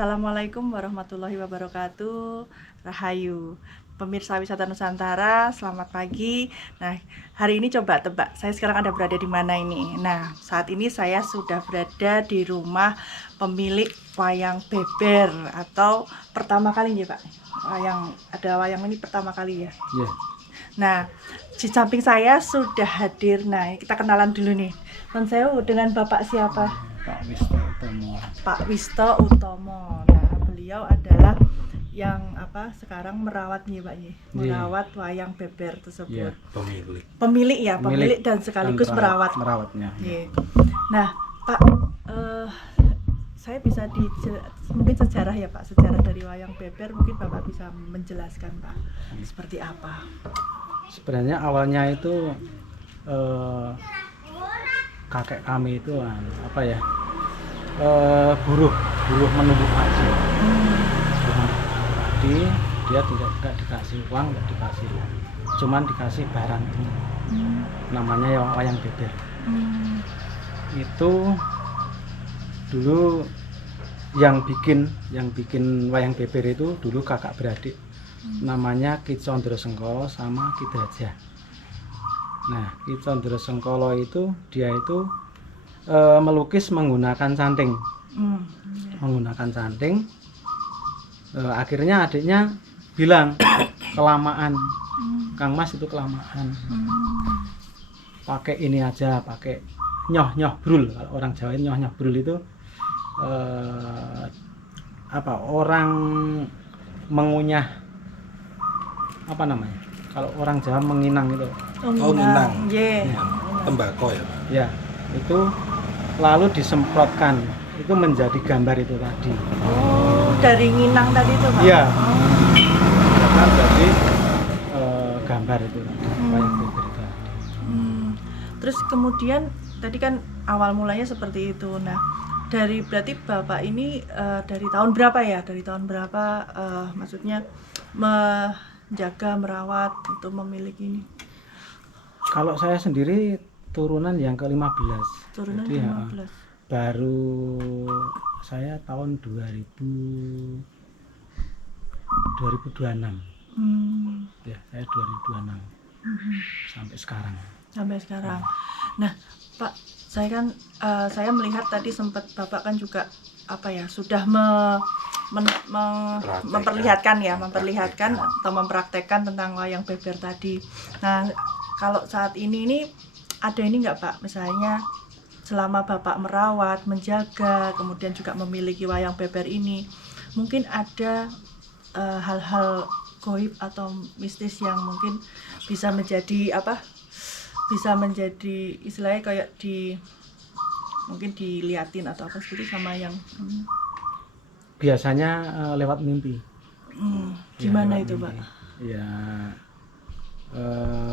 Assalamualaikum warahmatullahi wabarakatuh. Rahayu. Pemirsa Wisata Nusantara, selamat pagi. Nah, hari ini coba tebak, saya sekarang ada berada di mana ini? Nah, saat ini saya sudah berada di rumah pemilik wayang beber atau pertama kali ya, Pak. Wayang ini pertama kali ya. Yeah. Nah, di samping saya sudah hadir. Nah, kita kenalan dulu nih. Non Sewu, dengan Bapak siapa? Pak Wisto Utomo. Pak Wisto Utomo. Nah, beliau adalah yang sekarang merawat nih Pak ya, merawat wayang beber tersebut. Pemilik dan sekaligus merawatnya. Nah, Pak, saya bisa mungkin sejarah ya Pak, sejarah dari wayang beber mungkin Bapak bisa menjelaskan Pak, seperti apa? Sebenarnya awalnya itu kakek kami itu buruh menumbuk padi. Dia tidak dikasih uang, nggak dikasih, cuman dikasih barang ini, namanya ya wayang beber. Itu dulu yang bikin wayang beber itu dulu kakak beradik, namanya Ki Condro Sengkolo sama Ki Drajah. Nah, Ki Condro Sengkolo itu dia itu melukis menggunakan canting. Akhirnya adiknya bilang kelamaan, Kang Mas itu kelamaan, pakai ini aja, pakai nyoh brul. Kalau orang Jawa nyoh brul itu orang mengunyah, apa namanya, kalau orang Jawa menginang itu. Nginang. Yeah. Ya, tembakau ya Pak? Ya, itu lalu disemprotkan, itu menjadi gambar itu tadi. Oh, dari nginang tadi itu Pak? Iya. Jadi gambar itu tadi, wayang beber itu tadi. Terus kemudian tadi kan awal mulanya seperti itu. Nah, berarti Bapak ini dari tahun berapa ya? Dari tahun berapa maksudnya menjaga, merawat, itu memiliki ini? Kalau saya sendiri turunan yang ke-15. Turunan Jadi, ke-15. Baru saya tahun 2026. Ya, saya 2026. Sampai sekarang. Nah, Pak, saya melihat tadi sempat Bapak kan juga sudah memperlihatkan atau mempraktekkan tentang wayang beber tadi. Nah, kalau saat ini ada ini nggak Pak, misalnya selama Bapak merawat, menjaga, kemudian juga memiliki wayang beber ini, mungkin ada hal-hal gaib atau mistis yang mungkin bisa menjadi istilahnya kayak mungkin diliatin atau apa seperti sama yang biasanya lewat mimpi. Gimana ya, itu mimpi. Pak? Ya,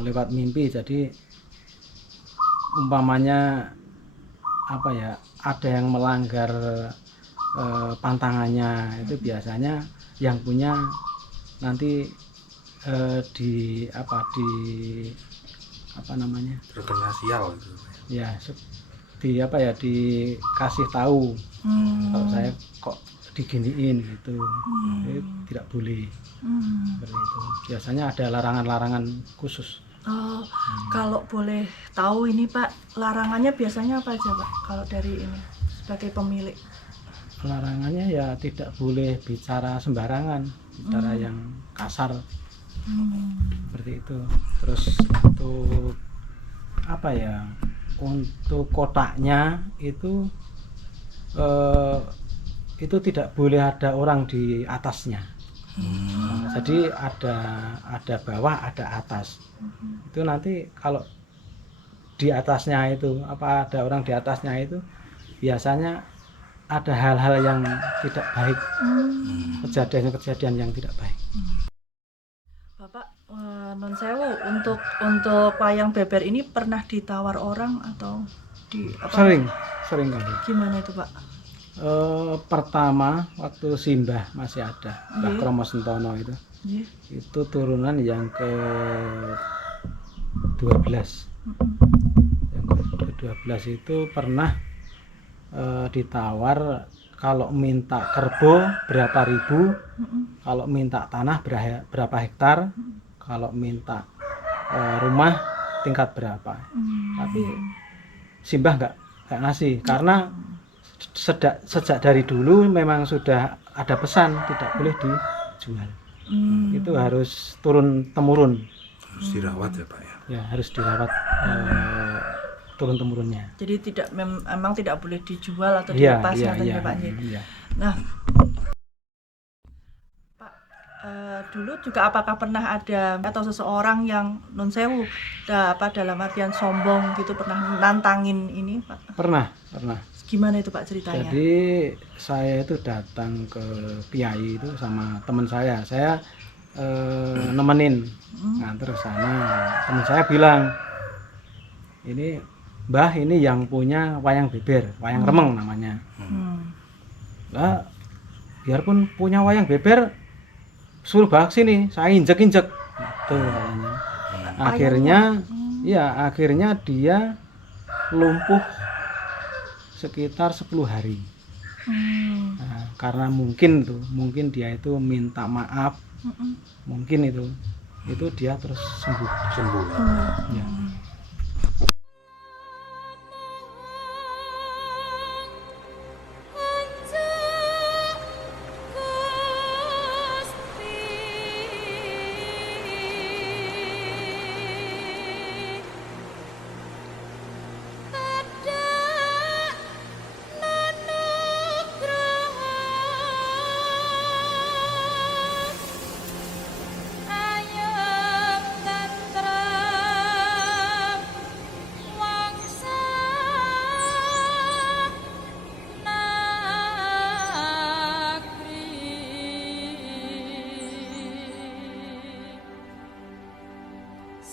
lewat mimpi. Jadi umpamanya ada yang melanggar pantangannya, itu biasanya yang punya nanti terkena sial gitu. Ya, dikasih tahu kalau saya kok diginiin gitu. Jadi tidak boleh seperti itu. Biasanya ada larangan-larangan khusus. Oh, kalau boleh tahu ini Pak, larangannya biasanya apa aja Pak kalau dari ini sebagai pemilik? Larangannya ya tidak boleh bicara sembarangan, bicara yang kasar, seperti itu. Terus untuk kotaknya itu tidak boleh ada orang di atasnya. Jadi ada bawah, ada atas. Itu nanti kalau di atasnya itu ada orang di atasnya itu biasanya ada hal-hal yang tidak baik, kejadian-kejadian yang tidak baik. Bapak, non sewu, untuk wayang beber ini pernah ditawar orang atau Sering kali. Gimana itu Pak? Pertama waktu Simbah masih ada, Mbah Kromo Sentono itu. Itu turunan yang ke-12. Yang ke-12 itu pernah ditawar kalau minta kerbau berapa ribu, kalau minta tanah berapa hektar, kalau minta rumah tingkat berapa. Tapi Simbah nggak ngasih karena sejak dari dulu memang sudah ada pesan tidak boleh dijual. Itu harus turun temurun. Harus dirawat ya Pak ya. Ya harus dirawat turun temurunnya. Jadi memang tidak boleh dijual atau Iya, dilepas iya, katanya iya, Pak Nyi. iya. Nah, Pak, dulu juga apakah pernah ada atau seseorang yang nun sewu dalam artian sombong gitu pernah nantangin ini Pak? Pernah. Gimana itu Pak ceritanya? Jadi saya itu datang ke Kiai itu sama teman saya nemenin nganter sana. Teman saya bilang, ini Mbah ini yang punya wayang beber, wayang remeng namanya. Lah, biarpun punya wayang beber, suruh Mbah sini, saya injek-injek. Gitu katanya. Akhirnya dia lumpuh sekitar 10 hari. Nah, karena mungkin dia itu minta maaf, mungkin itu dia terus sembuh. Ya.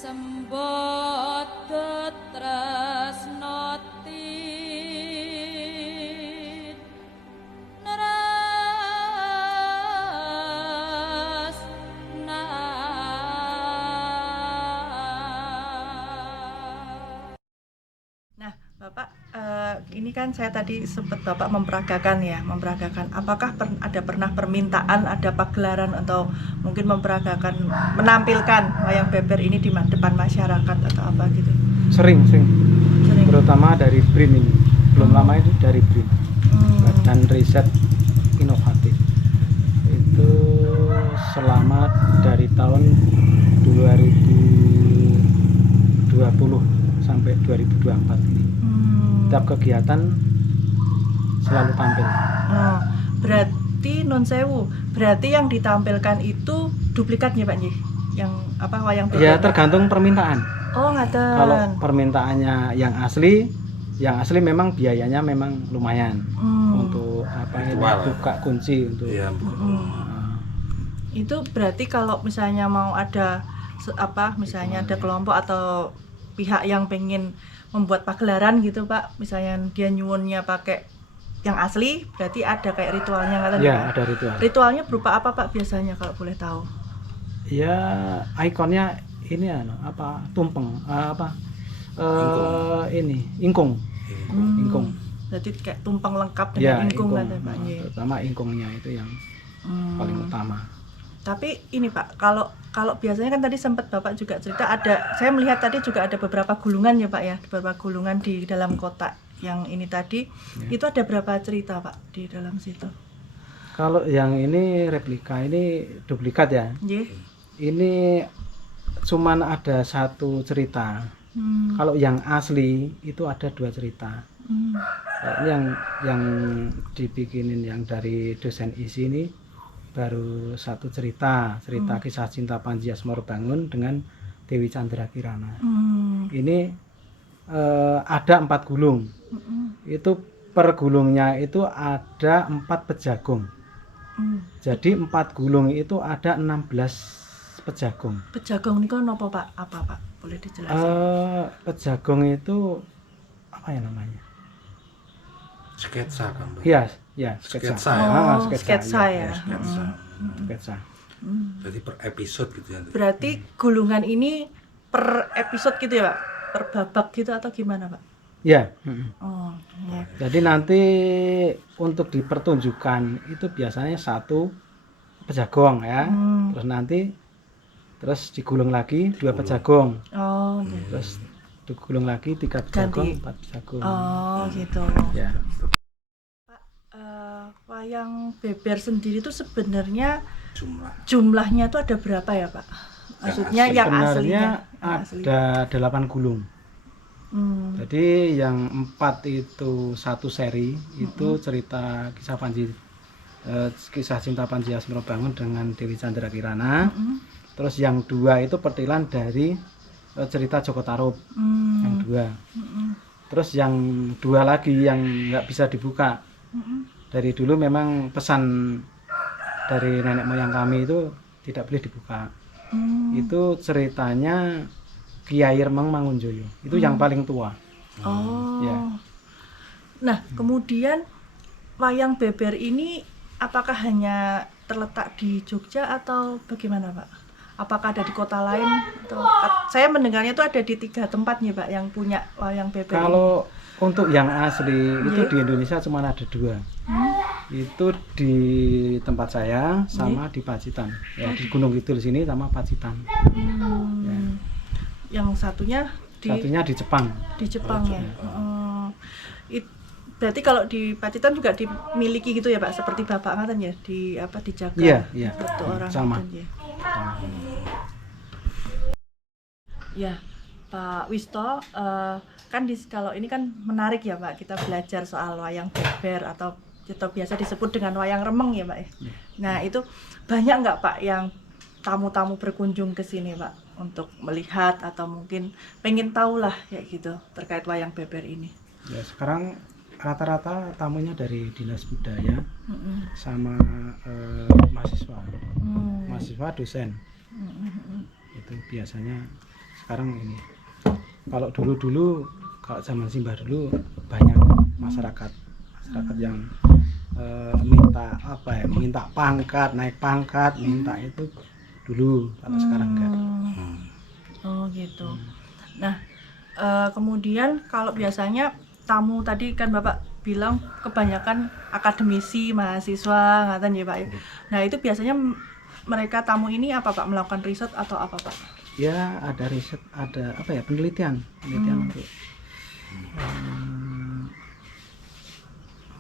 Sembodo tresno tin nerasna. Nah, Bapak, ini kan saya tadi sempat Bapak memperagakan. Apakah pernah permintaan, ada pagelaran atau mungkin menampilkan wayang beber ini di depan masyarakat atau apa gitu? Sering. Terutama dari BRIN ini. Belum lama itu dari BRIN. Badan Riset Inovatif. Itu selama dari tahun 2020 sampai 2024 ini. Setiap kegiatan selalu tampil. Berarti non sewu, berarti yang ditampilkan itu duplikatnya Pak Nyi? Yang wayang beber? Ya tergantung permintaan. Oh, ngaten. Kalau permintaannya yang asli memang biayanya memang lumayan untuk buka kunci untuk. Iya, Itu berarti kalau misalnya mau ada misalnya ada kelompok atau pihak yang pengen membuat pagelaran gitu Pak, misalnya dia nyuwunnya pakai yang asli, berarti ada kayak ritualnya nggak tahu? Ya, ada ritual. Ritualnya berupa apa Pak biasanya kalau boleh tahu? Ya, ikonnya ini tumpeng, ingkung. Ingkung. Jadi kayak tumpeng lengkap dengan ingkung kan Pak Nyi. Terutama ingkungnya itu yang paling utama. Tapi ini Pak, kalau biasanya kan tadi sempat Bapak juga cerita saya melihat tadi juga ada beberapa gulungan ya Pak ya, beberapa gulungan di dalam kotak yang ini tadi. Itu ada berapa cerita Pak di dalam situ? Kalau yang ini replika, ini duplikat ya. Ini cuman ada satu cerita. Kalau yang asli itu ada 2 cerita. Ini yang dibikinin yang dari dosen isi ini baru 1 cerita kisah cinta Panji Asmorobangun dengan Dewi Chandra Kirana. Ini ada 4 gulung. Itu per gulungnya itu ada 4 pejagung. Jadi 4 gulung itu ada 16 pejagung. Pejagung ini kan apa Pak? Apa Pak? Boleh dijelaskan? Pejagung itu apa ya namanya? Sketsa kan, Mbak? Iya, sketsa. Sketsa ya. Sketsa. Berarti per episode gitu ya. Berarti gulungan ini per episode gitu ya Pak? Per babak gitu atau gimana Pak? Ya. Oh, ya. Jadi nanti untuk dipertunjukkan itu biasanya 1 pejagong ya. Terus nanti digulung lagi 2 pejagong. Oh, gitu. Terus digulung lagi 3 pejagong, Ganti. 4 pejagong. Oh, gitu. Ya. Wayang beber sendiri itu sebenarnya Jumlah. jumlahnya itu ada berapa ya, Pak? Maksudnya yang Sebenarnya aslinya. ada 8 gulung. Hmm. Jadi yang 4 itu 1 seri itu cerita kisah Panji, kisah cinta Panji Asmorobangun dengan Dewi Chandra Kirana. Terus yang 2 itu pertilan dari cerita Joko Tarub. Yang 2. Terus yang 2 lagi yang nggak bisa dibuka. Dari dulu memang pesan dari nenek moyang kami itu tidak boleh dibuka. Itu ceritanya Kiai Remeng Mangunjoyo. Itu yang paling tua. Oh. Ya. Nah, kemudian wayang beber ini apakah hanya terletak di Jogja atau bagaimana, Pak? Apakah ada di kota lain? Atau saya mendengarnya itu ada di 3 tempat nih, Pak, yang punya wayang beber. Kalau untuk yang asli itu di Indonesia cuma ada 2. Itu di tempat saya sama di Pacitan. Ya, di Gunung Kidul sini sama Pacitan. Ya. Yang satunya Satunya di Jepang. di Jepang ya. Berarti kalau di Pacitan juga dimiliki gitu ya, Pak, seperti Bapak ngaten ya, dijaga. Iya. Satu orang Sama. ngaten ya. Ya, Pak Wisto, kan kalau ini kan menarik ya, Pak, kita belajar soal wayang beber atau biasa disebut dengan wayang remeng ya, Pak. Nah, itu banyak nggak, Pak, yang tamu-tamu berkunjung ke sini, Pak, untuk melihat atau mungkin pengen tahu lah kayak gitu terkait wayang beber ini? Ya, sekarang rata-rata tamunya dari Dinas Budaya sama mahasiswa. Mahasiswa dosen. Itu biasanya sekarang ini. Kalau dulu kalau zaman Simbah dulu banyak masyarakat yang minta pangkat, naik pangkat, minta itu dulu, kalau sekarang enggak. Oh gitu. Nah, kemudian kalau biasanya tamu tadi kan Bapak bilang kebanyakan akademisi, mahasiswa, ngaten ya Pak. Nah, itu biasanya mereka tamu ini apa Pak, melakukan riset atau apa Pak? Ya, ada riset, ada penelitian untuk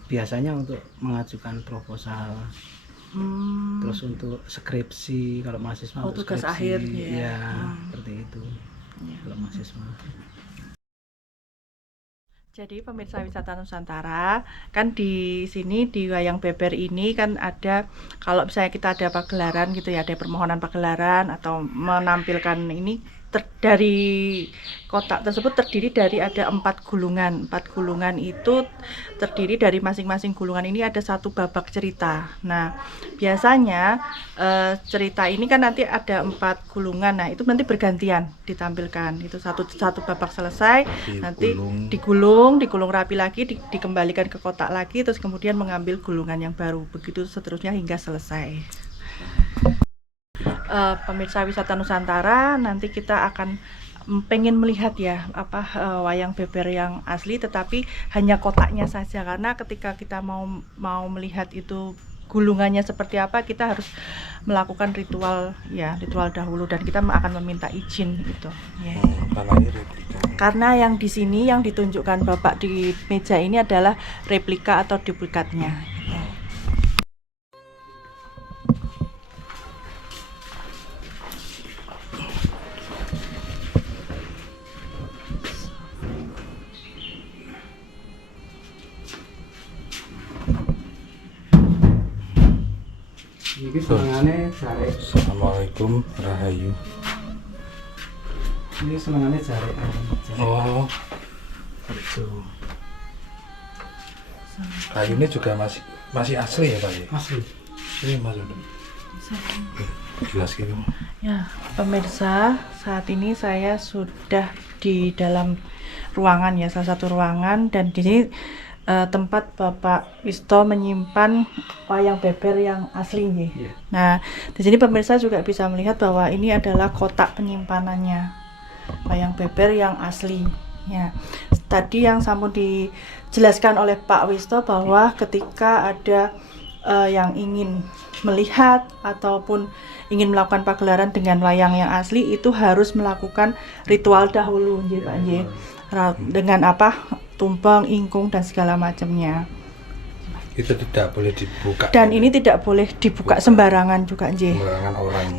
biasanya untuk mengajukan proposal. Terus untuk skripsi, kalau mahasiswa untuk tugas skripsi, akhir seperti itu. Kalau mahasiswa. Jadi pemirsa wisata Nusantara, kan di sini di wayang beber ini kan ada, kalau misalnya kita ada pagelaran gitu ya, ada permohonan pagelaran atau menampilkan ini dari kotak tersebut terdiri dari ada 4 gulungan. 4 gulungan itu terdiri dari masing-masing gulungan ini ada 1 babak cerita. Nah, biasanya cerita ini kan nanti ada 4 gulungan. Nah, itu nanti bergantian ditampilkan. Itu satu babak selesai, nanti digulung rapi lagi, dikembalikan ke kotak lagi, terus kemudian mengambil gulungan yang baru. Begitu seterusnya hingga selesai. Pemirsa wisata Nusantara, nanti kita akan pengen melihat ya wayang beber yang asli, tetapi hanya kotaknya saja, karena ketika kita mau melihat itu gulungannya seperti apa, kita harus melakukan ritual dahulu, dan kita akan meminta izin itu. Ya. Karena yang di sini yang ditunjukkan Bapak di meja ini adalah replika atau duplikatnya. Ini senengannya jare. Assalamualaikum, Rahayu. Ini senengannya jare. Oh, itu. Kayu ini juga masih asli ya Pak ya? Asli. Ini Mas. Jelas gitu. Ya, pemirsa, saat ini saya sudah di dalam ruangan ya, salah satu ruangan, dan di sini tempat Bapak Wisto menyimpan wayang beber yang asli nih. Yeah. Nah, di sini pemirsa juga bisa melihat bahwa ini adalah kotak penyimpanannya wayang beber yang asli. Ya, tadi yang sampun dijelaskan oleh Pak Wisto bahwa ketika ada yang ingin melihat ataupun ingin melakukan pagelaran dengan wayang yang asli itu harus melakukan ritual dahulu nggih Pak nggih. Dengan apa? Tumpeng, ingkung dan segala macamnya. Itu tidak boleh dibuka. Dan ini tidak boleh dibuka sembarangan juga nggih.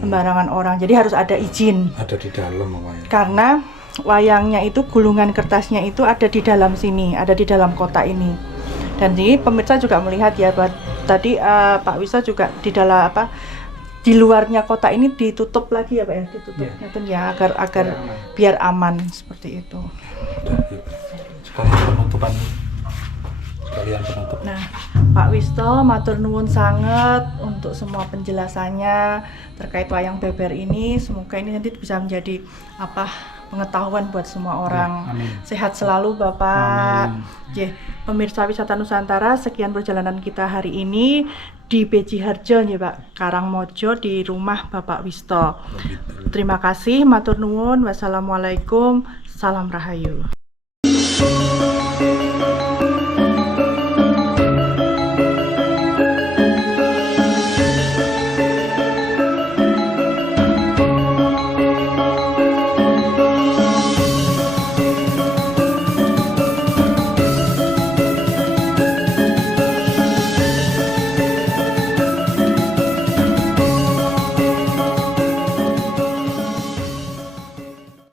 Sembarangan orang. Jadi harus ada izin. Ada di dalam makanya. Karena wayangnya itu gulungan kertasnya itu ada di dalam sini, ada di dalam kotak ini. Dan ini pemirsa juga melihat ya, tadi Pak Wisto juga di dalam apa di luarnya kotak ini ditutup lagi ya Pak ya, ditutup ya agar biar aman seperti itu. Sekalian penutupan. Nah, Pak Wisto matur nuwun sangat untuk semua penjelasannya terkait wayang beber ini. Semoga ini nanti bisa menjadi pengetahuan buat semua orang. Sehat selalu Bapak. Pemirsa Wisata Nusantara, sekian perjalanan kita hari ini di Beji Harjo ya Pak, Karangmojo di rumah Bapak Wisto. Terima kasih, matur nuwun. Wassalamualaikum, salam rahayu.